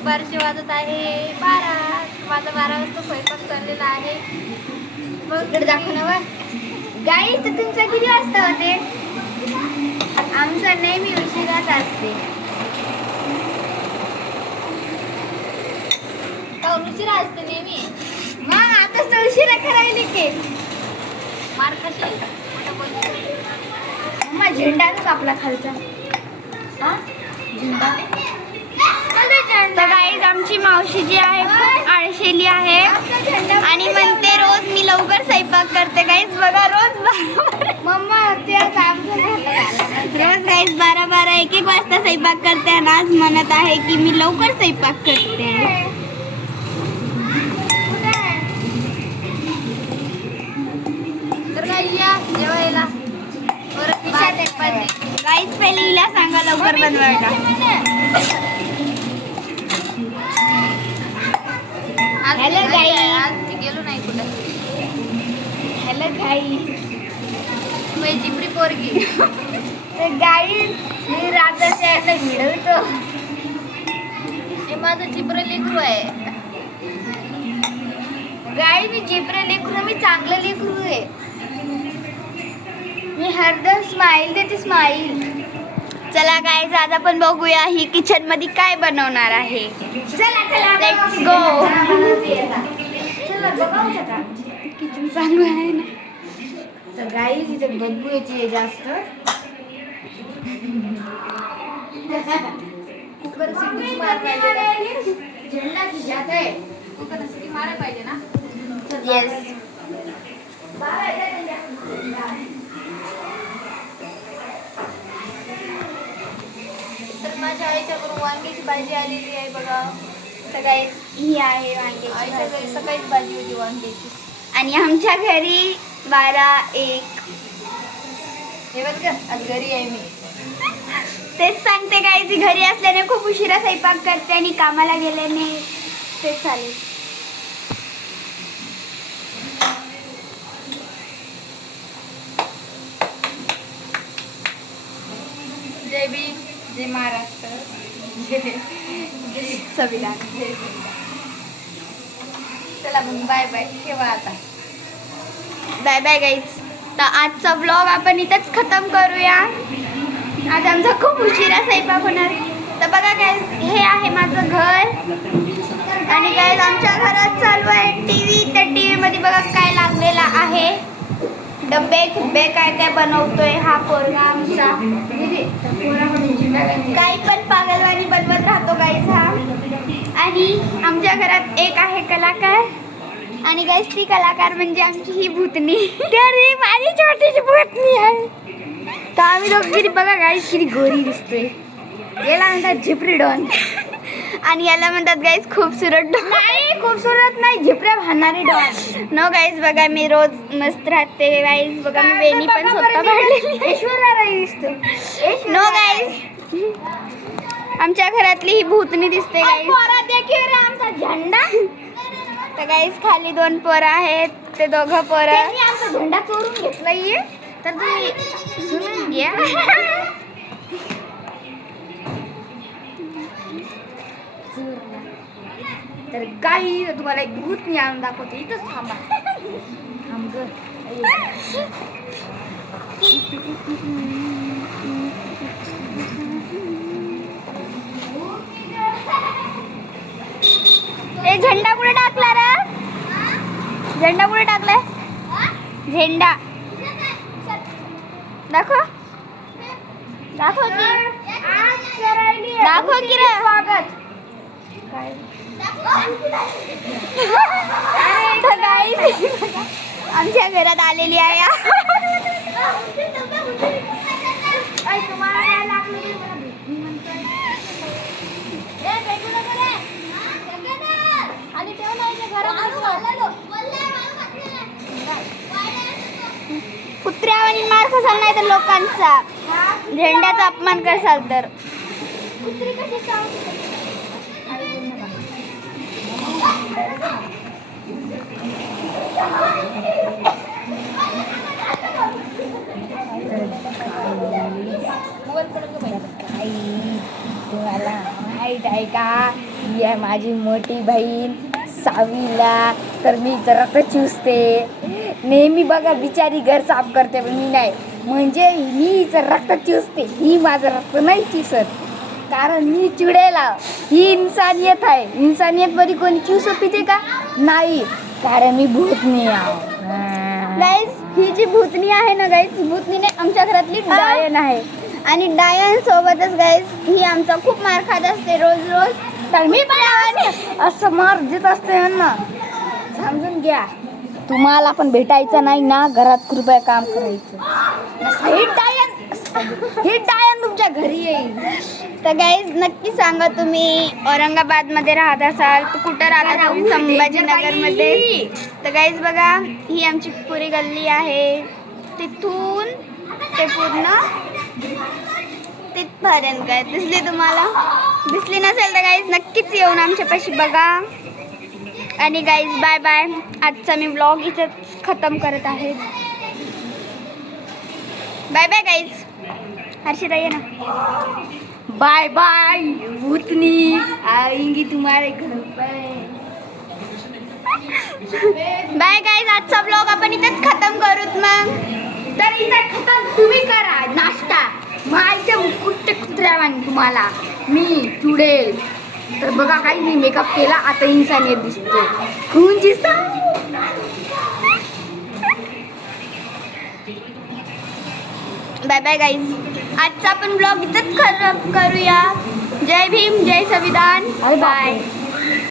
दुपारचे वाजत आहे 12. माझा 12 वाजता स्वयंपाक चाललेला आहे. मग इकडे दाखव ना गाई. तर तुमचं किती वाजता होते? आमचा नेहमी उशिराच असते. का उशिरा असते नेहमी? मग आताच तर उशिरा करायला की मार खाशी. मम्मा झेंडाच आपला खालचा. हा झेंडा. तर गाईज आमची मावशी जी आहे खूप आळशेली आहे आणि म्हणते रोज मी लवकर स्वयंपाक करते. गाईज बघा रोज मम्मा ते रोज गाईज 12-12 1-1 वाजता स्वयंपाक करते आणि आज म्हणत आहे की मी लवकर स्वयंपाक करते. तर काय या जेवायला. गाईज पहिले हिला सांगा लवकर बनवायला. हॅलो गाई. आज मी गेलो नाही कुठं. हॅलो गाई. मी चिपरी पोरगी. तर गाई मी रात्रीच्या यायला मिळवतो. हे माझं चिपरं लेकरू आहे. गाई मी चिपरे लेकरू. मी चांगलं लेकरू आहे. मी हरदम स्माईल देते स्माईल. चला गाईज आज आपण बघूया ही किचन मध्ये काय बनवणार आहे. चला चला लेट्स गो. किचन चांगलं आहे ना. तर गाईज इथे बघू याची जास्त कुकर सिटी मारायला पाहिजे. झेंडा खिशात आहे. कुकर सिटी मारायला पाहिजे ना. येस. तर माझ्या आईच्याकडून वांग्याची भाजी आलेली आहे बघा. सकाळी ही आहे वांग्याची आईच्या घरी भाजी. सकाळीच भाजी होती वांग्याची. आणि आमच्या घरी 12-1. हे बघ गं, आज घरी आहे मी. तेच सांगते काय ती घरी असल्याने खूप उशिरा स्वयंपाक करते आणि कामाला गेल्याने तेच चालेल. जय भीम, जय महाराष्ट्र, जय संविधान. जय संविधान. चला मग बाय बाय. ठेवा आता. Bye bye guys. तर आजचा ब्लॉग आपण इथंच खतम करूया. आज आमचा खूप उशिरा स्वयंपाक होणार. तर बघा गाईज हे आहे माझं घर आणि गाईज आमच्या घरात चालू आहे टीव्ही. त्या टीव्ही मध्ये बघा काय लागलेला आहे. डब्बे खुब्बे काय काय बनवतोय हा पोरगा आमचा. काही पण पागलवाणी बनवत राहतो गाईज हा. आणि आमच्या घरात एक आहे कलाकार आणि गाईज ती कलाकार म्हणजे आमची ही भूतनी. तरी माझी छोटीशी भूतनी आहे. तर आम्ही दोघी बघा गाईज किती गोरी दिसतोय. याला म्हणतात झिपरी डॉन आणि याला म्हणतात गाईज खूपसुरत डॉन. नाही खूपसुरत नाही, झिपऱ्या भांडणारी डॉन. नो गाईज बघा मी रोज मस्त राहते गाईज. बघा मी वेणी पण स्वतः काढलेली. ऐश्वर्या राय दिसतो. नो गाईज आमच्या घरातली ही भूतनी दिसते गाईज. आमचा झेंडा. तर गाईज खाली 2 पोरं आहेत. ते दोघं पोरं आमचा झेंडा चोरून घेतलाय. तर तुम्ही सुनून घ्या. तर काही तुम्हाला एक भूतनी आणून दाखवते. इथंच थांबा. थांब ग. ए झेंडा कुठे टाकला रे? झेंडा कुठे टाकलाय? झेंडा दाखव. दाखव की. दाखव की रे. स्वागत. आमच्या घरात आलेली आहे. कुत्र्या आणि मार खासाल नाही तर लोकांचा झेंड्याचा अपमान करसाल तर. तुम्हाला माहित आहे का ही आहे माझी मोठी बहीण 6वीला. तर मी रक्त चुसते नेहमी. बघा बिचारी घर साफ करते पण मी नाही. म्हणजे मी हिचं रक्त चुसते, ही माझं रक्त नाही चुसत. कारण मी चिडेला. ही इन्सानियत आहे. इन्सानियतमध्ये कोणी चुसू पिते का? नाही. कारण मी भूतनी आहे गाईस. ही जी भूतनी आहे ना गाईस, भूतनी नाही आमच्या घरातली डायन आहे. आणि डायन सोबतच गाईस ही आमचा खूप मार खात असते रोज रोज. तर मी पण असं मार देत असते यांना. समजून घ्या. तुम्हाला पण भेटायचं नाही ना घरात, कृपया काम करायचं. हे डायन तुमच्या घरी येईल. तर गाईज नक्की सांगा तुम्ही औरंगाबादमध्ये राहत असाल तर कुठं राहता तुम्ही? संभाजीनगरमध्ये. तर गाईज बघा ही आमची पुरी गल्ली आहे. तिथून ते पूर्ण तिथपर्यंत काय दिसली तुम्हाला? दिसली नसेल तर गाईज नक्कीच येऊन आमच्यापाशी बघा. आणि गाईज बाय बाय. आजचा मी ब्लॉग इथंच खतम करत आहे. Bye bye guys. हर्षिता ये ना. बाय बाय भूतनी आएंगी तुम्हारे घर पे. Bye guys. आजचा ब्लॉग आपण इथंच खतम करूत मग. तर इथं खतम तुम्ही करा नाश्ता. माहिती कुत्र्यावानी तुम्हाला मी चुडेल. तर बघा काही मी मेकअप केला आता इन्सानियत दिसतो. खून दिसतो. Bye bye guys. आजचा आपण ब्लॉग इथंच करूया. जय भीम, जय संविधान. बाय.